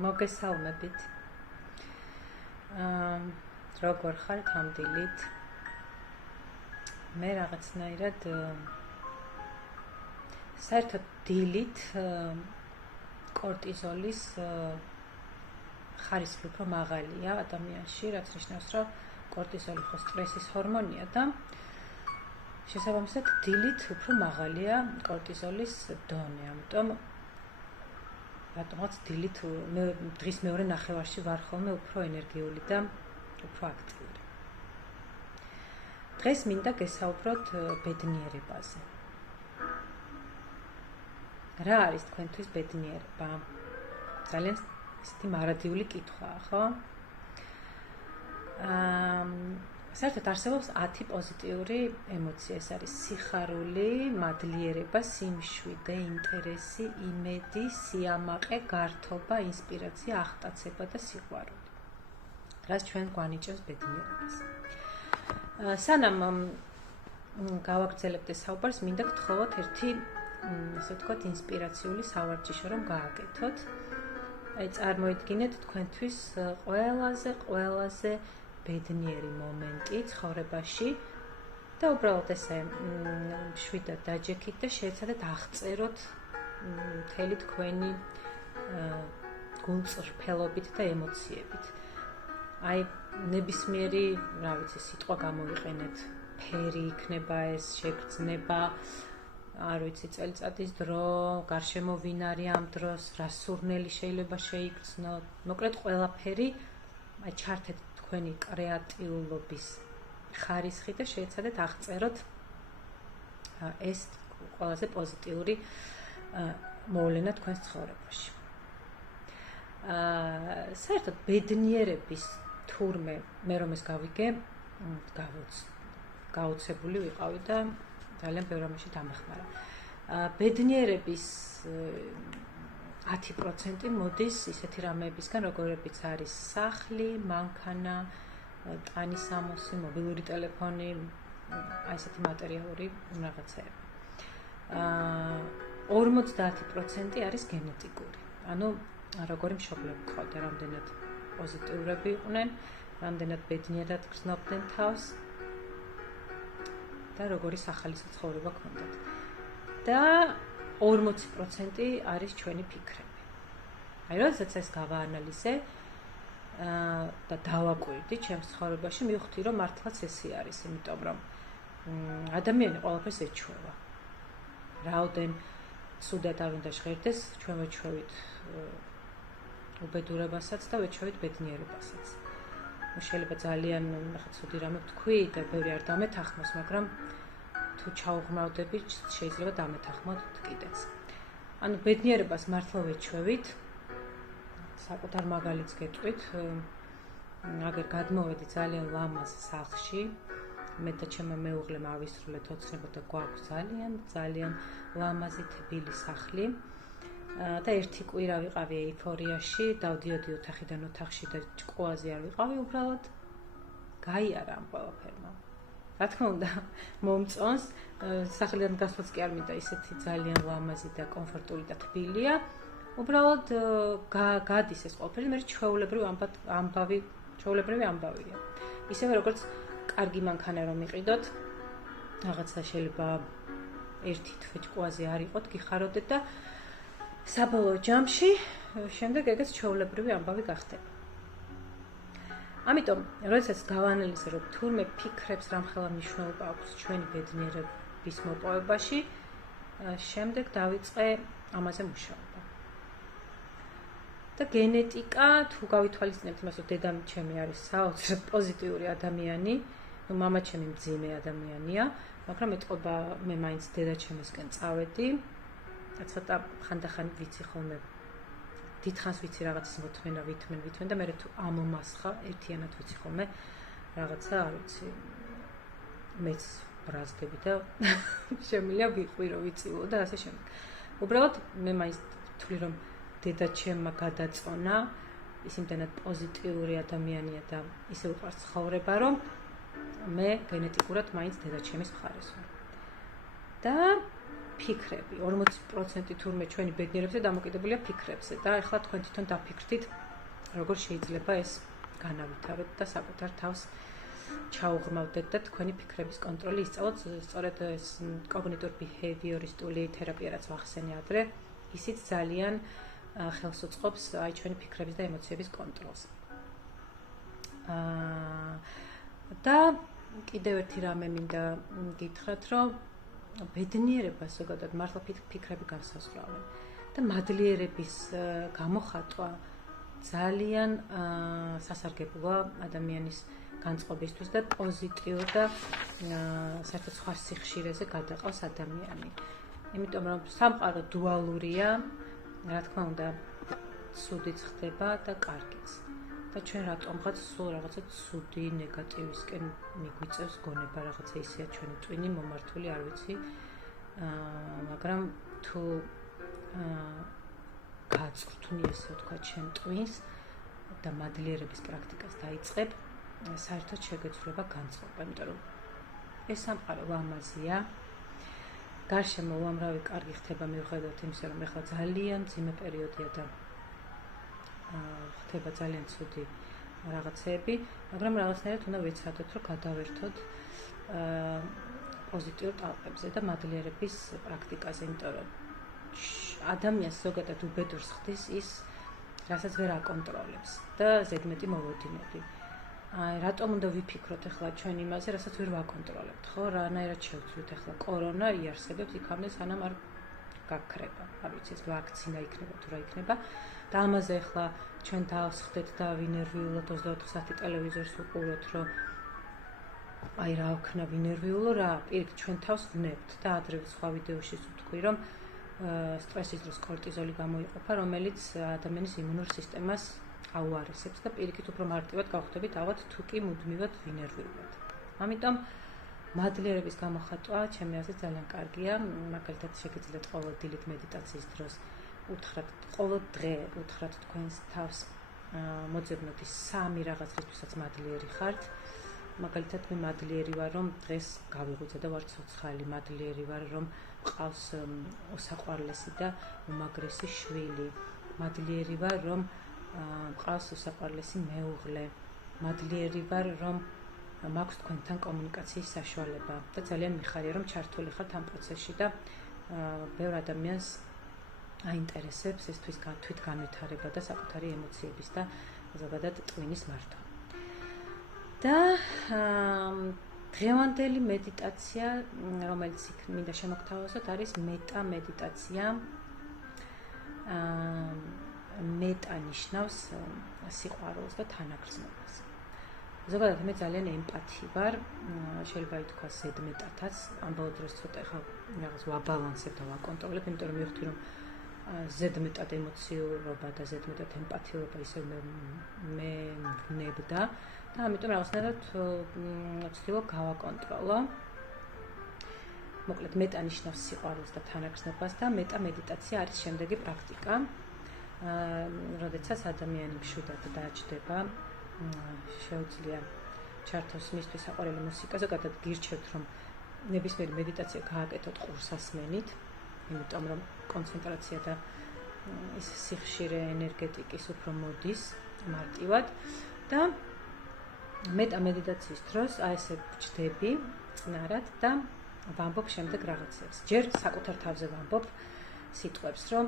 მოგესალმებით. როგორ ხართ ამ დილით? მე რაღაცნაირად საერთოდ დილით კორტიზოლის ხარისხი უფრო მაღალია ადამიანში, რაც ნიშნავს, რომ კორტიზოლი ხო სტრესის ჰორმონია და შესაბამისად დილით უფრო მაღალია კორტიზოლის დონე. ამიტომ რატომაც დილით დღის მეორე ნახევარში ვარ ხოლმე უფრო ენერგიული და უფრო აქტიური. დღეს მინდა გესაუბროთ ბედნიერებაზე. რა არის თქვენთვის ბედნიერება? ძალიან ისეთი მარადიული კითხვაა, ხო? საერთოდ არსებობს 10 პოზიტიური ემოცია. ეს არის სიხარული, მადლიერება, სიმშვიდე, ინტერესი, იმედი, სიამაყე, გართობა, ინსპირაცია, აღტაცება და სიყვარული. რაც ჩვენ გვანიჭებს ბედნიერებას. სანამ გავაგრძელებთ ეს საუბარს, მინდა გთხოვოთ ერთი, ასე ვთქვათ, ინსპირაციული სავარჯიშო რომ გააკეთოთ. აი წარმოიდგინეთ თქვენთვის ყველაზე ბედნიერი მომენტი ცხოვრებაში და უბრალოდ ესე შვიდად დაჯექით და შეეცადეთ აღწეროთ მთელი თქვენი გულწრფელობით და ემოციებით. აი ნებისმიერი, რა ვიცი, სიტყვა გამოვიყენეთ, ფერი იქნება ეს, შეგრძნება, არ ვიცი, წელიწადის დრო, გარშემო ვინ არის ამ დროს, რა სურნელი შეიძლება შეიგრძნოთ. მოკლედ ყველაფერი აი ჩართეთ თქვენი კრეატიულობის ხარისხი და შეეცადეთ აღწეროთ ეს ყველაზე პოზიტიური მოვლენა თქვენს ცხოვრებაში. საერთოდ ბედნიერების თურმე მე რომ ეს გავიგე, გაოცებული ვიყავი და ძალიან ბევრ რამეში დამეხმარა. ბედნიერების 10% მოდის ისეთი რამეებისგან, როგორებიც არის სახლი, მანქანა, ტანისამოსი, მობილური ტელეფონი, აი ესეთი მატერიალური რაღაცეები. 50% არის გენეტიკური. ანუ როგორი მშობლები გყავდა, რამდენად პოზიტიურები იყვნენ, რამდენად ბედნიერად გრძნობდნენ თავს და როგორი სახალისო ცხოვრება გქონდათ. და 40% არის ჩვენი ფიქრები. აი, როდესაც ეს გავაანალიზე და დავაკვირდი ჩემს ცხოვრებაში, მივხვდი, რომ მართლაც ესე არის, იმიტომ რომ ადამიანი ყველაფერს ეჩვევა. რაოდენ ცუდად არ უნდა ჟღერდეს, ჩვენ ვეჩვევით უბედურებასაც და ვეჩვევით ბედნიერებასაც. შეიძლება ძალიან ცუდი რამე ვთქვი და ბევრი არ დამეთანხმოს, მაგრამ თუ ჩაუღმავდები, შეიძლება დამეთანხმოთ კიდეც. ანუ ბედნიერებას მართლა ვეჩვევით. საკუთარ მაგალითს გეტყვით, აგერ გადმოვედი ძალიან ლამაზ სახლში, მე და ჩემმა მეუღლემ ავისრულეთ ოცნება და გვაქვს ძალიან ლამაზი თბილი სახლი. და ერთი კვირა ვიყავი ეიფორიაში, დავდიოდი ოთახიდან ოთახში და ჭკუაზე არ ვიყავი, უბრალოდ გაიარა ამ ყველაფერმა. რა თქმა უნდა, მომწონს, სახლიდან გასვლაც კი არ მინდა, ისეთი ძალიან ლამაზი და კომფორტული და თბილია. უბრალოდ გადის ეს ყველაფერი, მე ჩვეულებრივი ამბავია. ისევე როგორც კარგი მანქანა რომ იყიდოთ, რაღაცა შეიძლება ერთი თვე ჭკუაზე არ იყოთ, გიხაროდეთ და საბოლოო ჯამში შემდეგ ეგეც ჩვეულებრივი ამბავი გახდება. ამიტომ, როდესაც გავაანალიზე, რომ თურმე ფიქრებს რამხელა მნიშვნელობა აქვს ჩვენი ბედნიერების მოპოვებაში, შემდეგ დავიწყე ამაზე მუშაობა. და გენეტიკა, თუ გავითვალისწინებთ იმას, რომ დედამჩემი არის საოცრად პოზიტიური ადამიანი, ну მამაჩემი მძიმე ადამიანია, მაგრამ ეტყობა მე მაინც დედაჩემისკენ წავედი. ცოტა ხანდახან ვიცი ხოლმე, დიდხანს ვიცი რაღაცის მოთმენა, ვითმენ და მე თუ ამომასხა, ერთიანად ვიცი ხოლმე რაღაცა, არ ვიცი, მეც ბრაზდები და შემიძლია ვიყვირო, ვიცილო და ასე შემდეგ. უბრალოდ მე მაინც ვთვლი, რომ დედაჩემმა გადაწონა, ის იმდენად პოზიტიური ადამიანია და ისე უყვარს ცხოვრება, რომ მე გენეტიკურად მაინც დედაჩემის მხარეს ვარ. და ფიქრები. 40% თურმე ჩვენი ბედნიერებზე დამოკიდებულია ფიქრებზე და ეხლა თქვენ თვითონ დაფიქრდით, როგორ შეიძლება ეს განავითაროთ და საკუთარ თავს ჩაუღრმავდეთ და თქვენი ფიქრების კონტროლი ისწავლოთ. სწორედ ეს კოგნიტურ-ბიჰევიორისტული თერაპია, რაც ვახსენე ადრე, ისიც ძალიან ხელს უწყობს აი ჩვენი ფიქრების და ემოციების კონტროლს. და კიდევ ერთი რამე მინდა გითხრათ, რომ ბედნიერება ზოგადად მართლა ფიქრები განსაზღვრავენ და მადლიერების გამოხატვა ძალიან სასარგებლოა ადამიანის განწყობისთვის და პოზიტიურ და საერთოდ სხვა სიხშირეზე გადაყავს ადამიანი. იმიტომ რომ სამყარო დუალურია, რა თქმა უნდა, ცუდიც ხდება და კარგიც. და ჩვენ რატომღაც სულ რაღაცა ცუდი, ნეგატივისკენ მიგვიწევს გონება, რაღაცა ისეა ჩვენი ტვინი მომართული, არ ვიცი. მაგრამ თუ გაწვრთნი ესე ვთქვა ჩემ ტვინს და მადლიერების პრაქტიკას დაიწყებ, საერთოდ შეგეცვლება განწყობა, იმიტომ რომ ეს სამყარო ლამაზია. გარშემო უამრავი კარგი ხდება მიუხედავად იმისა, რომ ეხლა ძალიან მძიმე პერიოდია და ხდება ძალიან ცუდი რაღაცები, მაგრამ რაღაცნაირად უნდა ვიცადოთ, რომ გადავერთოთ პოზიტიურ ტალღებზე და მადლიერების პრაქტიკაზე, იმიტომ რომ ადამიანს ზოგადად უბედურს ხდის ის, რასაც ვერ აკონტროლებს და ზედმეტი მოლოდინები. რატომ უნდა ვიფიქროთ ახლა ჩვენ იმაზე, რასაც ვერ ვაკონტროლებთ, ხო? რანაირად შევცვლით ახლა კორონა იარსებებს იქამდე სანამ არ გაქრება. არ ვიცი, ეს ვაქცინა იქნება თუ რა იქნება. და ამაზე ახლა ჩვენ თავს ხდეთ და ვინერვიულოთ 24 საათი ტელევიზორს ვუყუროთ, რომ აი რა ვქნა ვინერვიულო რა, პირიქით ჩვენ თავს ვნებთ და ადრე სხვა ვიდეოში ვთქვი, რომ სტრესის დროს კორტიზოლი გამოიყოფა, რომელიც ადამიანის იმუნურ სისტემას აუარესებს და პირიქით უფრო მარტივად გავხდებით ალბათ თუ კი მუდმივად ვინერვიულად. ამიტომ მადლიერების გამოხატვა ჩემი აზრით ძალიან კარგია. მაგალითად შეგიძლიათ ყოველ დილით მედიტაციის დროს უთხრათ, ყოველ დღე უთხრათ თქვენს თავს მოძებნოთ ის 3 რაღაც რისთვისაც მადლიერი ხართ. მაგალითად მე მადლიერი ვარ, რომ დღეს გავიღვიძე და ვარ ცოცხალი, მადლიერი ვარ, რომ მყავს უსაყვარლესი და უმაგრესი შვილი, მადლიერი ვარ, რომ მყავს უსაყვარლესი მეუღლე, მადლიერი ვარ, რომ მაქვს თქვენთან კომუნიკაციის საშუალება და ძალიან მიხარია, რომ ჩართული ხართ ამ პროცესში და ბევრ ადამიანს აინტერესებს ეს თვითგანვითარება და საკუთარი ემოციების და ზოგადად ტვინის მართვა. და დღევანდელი მედიტაცია, რომელიც მინდა შემოგთავაზოთ, არის მეტა მედიტაცია. მეტა ნიშნავს სიყვარულს და თანაგრძნობას. ზოგადად მე ძალიან ემპათი ვარ, შეიძლება ითქვას ზედმეტათაც, ამბავ დროს ცოტა ხა რაღაც ვაბალანსებ და ვაკონტროლებ, იმიტომ რომ მივხვდი რომ ზედმეტად ემოციურობა და ზედმეტად ემპათიურობა ისე მე ვნებდა და ამიტომ რაღაცნაირად ვცდილობ გავაკონტროლო. მოკლედ მეტა ნიშნავს სიყვარულს და თანაგრძნობას და მეტა მედიტაცია არის შემდეგი პრაქტიკა. როდესაც ადამიანი მშვიდად დაჯდება, შეუძლია ჩართოს მისთვის საყვარელი მუსიკა, ზოგადად გირჩევთ რომ ნებისმიერი მედიტაცია გააკეთოთ ყურსასმენით, იმიტომ რომ კონცენტრაცია და ის სიხშირე ენერგეტიკის უფრო მოდის მარტივად და მეტა მედიტაციის დროს აი ესე ვჯდები წნარად და ვამბობ შემდეგ რაღაცებს. ჯერ საკუთარ თავზე ვამბობ სიტყვებს, რომ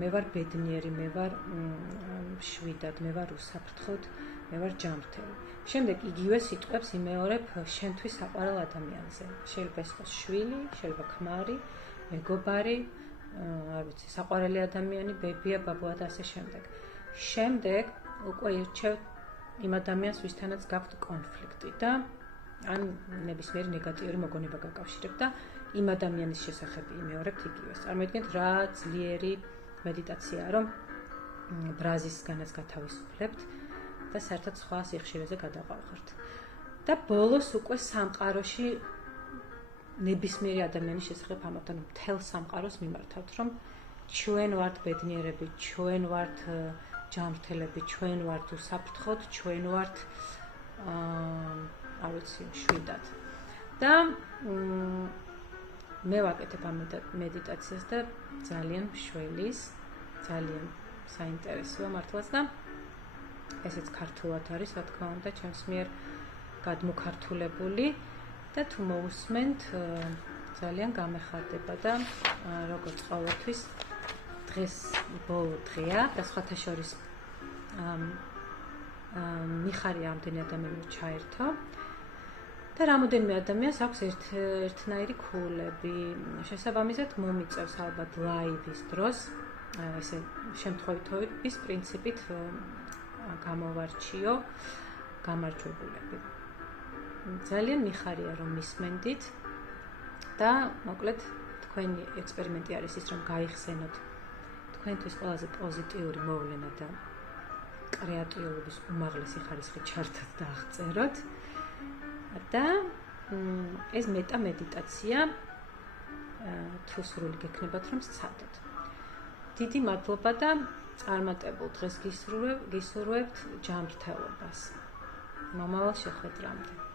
მე ვარ ბედნიერი, მე ვარ მშვიდად, მე ვარ უსაფრთხოდ, მე ვარ ჯანმრთელი. შემდეგ იგივე სიტყვებს იმეორებ შენთვის საყვარელ ადამიანზე. შეიძლება ეს იყოს შვილი, შეიძლება ქმარი, მეგობარი, არ ვიცი, საყვარელი ადამიანი, ბებია, ბაბუა და ასე შემდეგ. შემდეგ უკვე ირჩევ იმ ადამიანს, ვისთანაც გაქვთ კონფლიქტი და ან ნებისმიერი ნეგატიური მოგონება გაკავშირებ და იმ ადამიანის შესახებ იმეორებთ იგივეს. წარმოიდგინეთ რა ძლიერი მედიტაციაა, რომ ბრაზისგანაც გათავისუფლებთ და საერთოდ სხვა სიხშირეზე გადაყავხართ. და ბოლოს უკვე სამყაროში ნებისმიერი ადამიანის შესახებ ამბობთ, ანუ მთელ სამყაროს მიმართავთ, რომ ჩვენ ვართ ბედნიერები, ჩვენ ვართ ჯანმრთელები, ჩვენ ვართ უსაფრთხოდ, ჩვენ ვართ არ ვიცი, მშვიდად. და მე ვაკეთებ ამ მედიტაციას და ძალიან მშველის, ძალიან საინტერესოა მართლაც და ესეც ქართულად არის, რა თქმა უნდა, ჩემს მიერ გადმოქართულებული და თუ მოусმენთ, ძალიან გამეხარდება და როგორც ყოველთვის დღეს ბოლო დღეა და სხვათა შორის მიხარია ამდენი ადამიანი ჩაერთო და რამოდენიმე ადამიანს აქვს ერთნაირი ქულები. შესაბამისად მომიწევს ალბათ ლაივის დროს ესე შემთხვევითობის პრინციპით გამოვარჩიო გამარჯვებულები. ძალიან მიხარია რომ მისმენდით და მოკლედ თქვენი ექსპერიმენტი არის ის რომ გაიხსენოთ თქვენთვის ყველაზე პოზიტიური მოვლენა და კრეატიულობის უმაღლესი ხარისხი ჩართოთ და აღწეროთ და ეს მეტა მედიტაცია თუ სრული გექნებათ რომ სცადოთ. დიდი მადლობა და წარმატებულ დღეს გისურვებთ ჯანმრთელობას. მომავალ შეხვედრამდე.